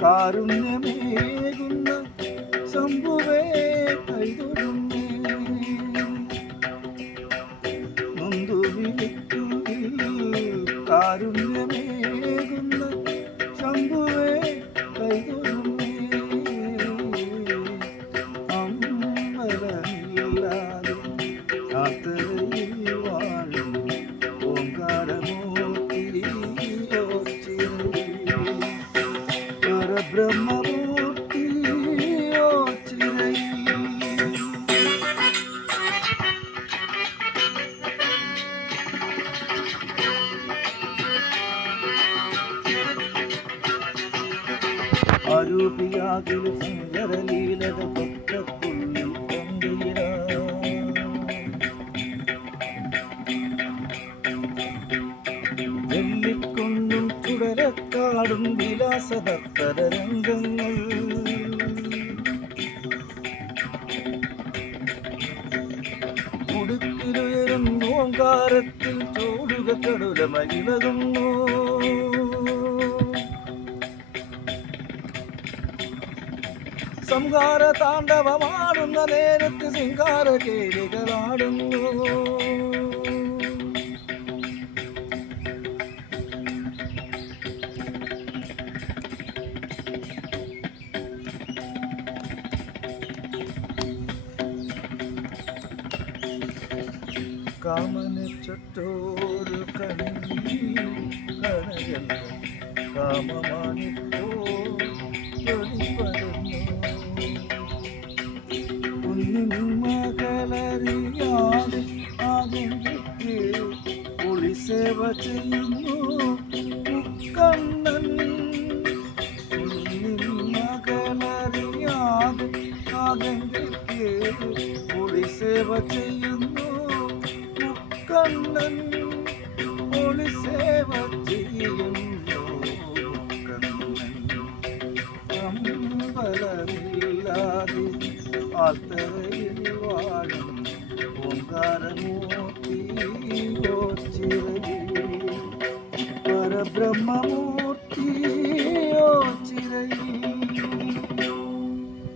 കാരുണ്യമേകുന്ന ശംഭുവേ കൈതൊഴുന്നേ കാരുണ്യമേകുന്ന പരബ്രഹ്മമൂർത്തിയോ ചിറയിൽ? അരൂപിയാകിലും സുന്ദരലീലത ചുടലക്കാടും വിലാസഭക്തര രംഗങ്ങൾ ഉടുക്കിലുയരും ഓങ്കാരത്തിൽ ചോടുക കടുല മകിളകുന്നു സംഹാര താണ്ഡവമാടുന്ന നേരത്ത് സിംഹാര കേളികളാടുന്നു കാമന് ചുറ്റോരു കണ്ണി കണയല്ല തൊളിപ്പറന്നു കുഞ്ഞിൻ മകളറിയാതെ ആകെങ്കിൽ ഒളിസേവ ചെയ്യുന്നു. കണ്ണൻ കുഞ്ഞിൻ മകളറിയാതെ ആകെങ്കിൽ സേവ ചെയ്യുന്നു. മുക്കണ്ണൻ ഒളിസേവ ചെയ്യുന്നു. അമ്പലമില്ലാതെ ആത്തറയിൽ വാഴും. ഓങ്കാരമൂർത്തി പരബ്രഹ്മമൂർത്തി ചിരയിൽ